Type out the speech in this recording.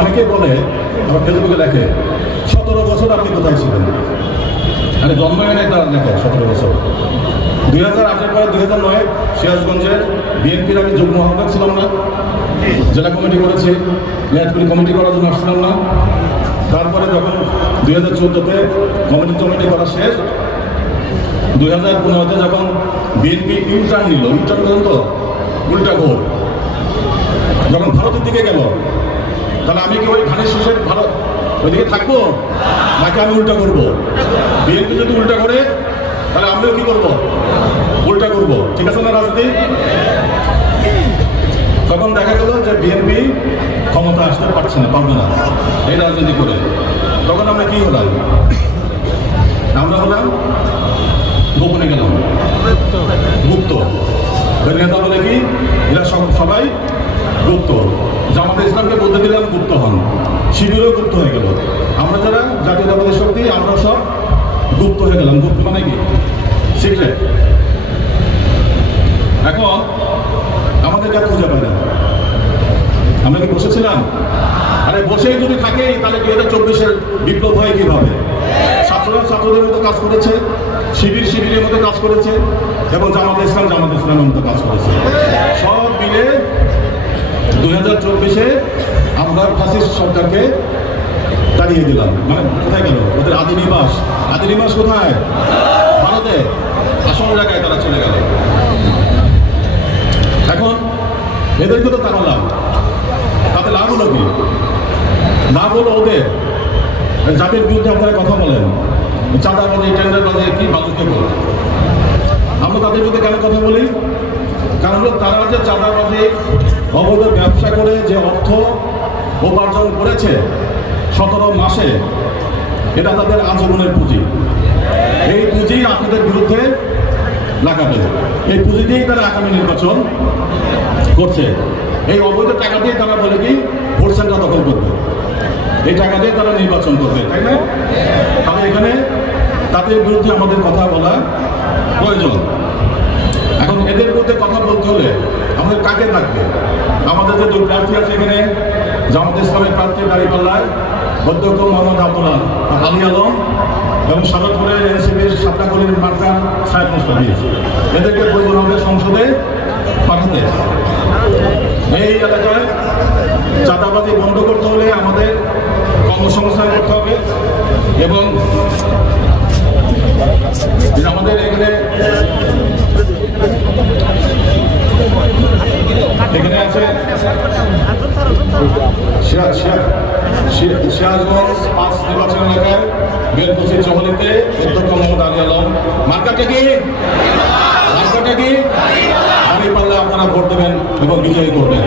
অনেকে বলে আমার ফেসবুকে লেখে 17 বছর আপনি কোথায় ছিলেন? আরে জন্মই নেই তার লেখে 17 বছর। 2008-এর পরে 2009 সিরাজগঞ্জের বিএনপির আমি যুগ্ম আহ্বায়ক ছিলাম না, জেলা কমিটি করেছি, মেয়াদপুরি কমিটি করার জন্য আসছিলাম না। তারপরে যখন 2014-তে কমিটি করা শেষ, 2015-তে যখন বিএনপি ইউটার্ন নিল, ইউটার্ন পর্যন্ত উল্টা ঘোর, যখন ভারতের দিকে গেল, তাহলে আমি কি ওই ধানের শীষের ভারত ওইদিকে থাকবো নাকি আমি উল্টা করবো? বিএনপি যদি উল্টা করে তাহলে আমিও কি করবো? উল্টা করবো। ঠিক আছে না রাজনীতি? তখন দেখা গেল যে বিএনপি ক্ষমতা আসতে পারছে না, পারবে না এই রাজনীতি করে। তখন আমরা কি হলাম? আমরা হলাম গোপনে গেলাম, গুপ্ত। নেতা বলে কি এরা সবাই গুপ্ত। জামাতে ইসলামকে বলতে দিলাম গুপ্ত হন, শিবিরও গুপ্ত হয়ে গেল। আমরা যারা জাতীয়তাবাদী শক্তি আমরা সব গুপ্ত হয়ে গেলাম। গুপ্ত মানে কি? সিক্রেট। এখন আমাদের যা খুঁজে পায় না, আমরা কি বসেছিলাম? আরে বসেই যদি থাকে তাহলে 2024-এর বিপ্লব হয় কিভাবে? ছাত্ররা ছাত্রদের মতো কাজ করেছে, শিবিরের মতো কাজ করেছে, এবং জামাতে ইসলামের মতো কাজ করেছে। সব মিলে 2024-এ আমরা ফ্যাসিস্ট সরকারকে তাড়িয়ে দিলাম। মানে কোথায় গেল ওদের আদিনিবাস কোথায়? ভারতে, আসল জায়গায় তারা চলে গেল। এখন এদেরকে তো তাড়ালাম, তাতে লাভ হলো কি? লাভ হলো ওদের যাদের বিরুদ্ধে আপনারা কথা বলেন, চাঁদাবাজি, টেন্ডারবাজি, কি বালুকে বলে। আমরা তাদের বিরুদ্ধে কেন কথা বলি? কারণ তারা যে চাঁদাবাজি, অবৈধ ব্যবসা করে যে অর্থ উপার্জন করেছে 17 মাসে, এটা তাদের আজীবনের পুঁজি। এই পুঁজি আপনাদের বিরুদ্ধে লাগাবে। এই পুঁজি দিয়েই তারা আগামী নির্বাচন করছে। এই অবৈধ টাকা দিয়ে তারা বলে কি ভোট সেন্টার দখল করবে, এই টাকা দিয়ে তারা নির্বাচন করবে, তাই না? তাহলে এখানে তাদের বিরুদ্ধে আমাদের কথা বলা প্রয়োজন। এখন এদের বিরুদ্ধে কথা বলতে হলে আমাদের কাকে থাকবে? আমাদের যে দুই প্রার্থী আছে এখানে, জামাতে ইসলামের প্রার্থী দাঁড়িপাল্লায় অধ্যক্ষ মোহাম্মদ আব্দুল্লাহ আলী আলম এবং সাবেকপুরের এনসিপির সাতটাকলির মার্কা সাহেব মুস্তাফিজ, এদেরকে প্রয়োজন হবে সংসদে পাঠাতে। এই এলাকায় চাঁদাবাজি বন্ধ করতে হলে আমাদের কর্মসংস্থান করতে হবে, এবং আমাদের এখানে আছে সিরাজগঞ্জ 5 নির্বাচন এলাকায় বেলকুচি চহলিতে অধ্যক্ষ মোহাম্মদ আলী আলম। মার্কাটা কি? দাঁড়িপাল্লায় আপনারা ভোট দেবেন এবং বিজয়ী করবেন।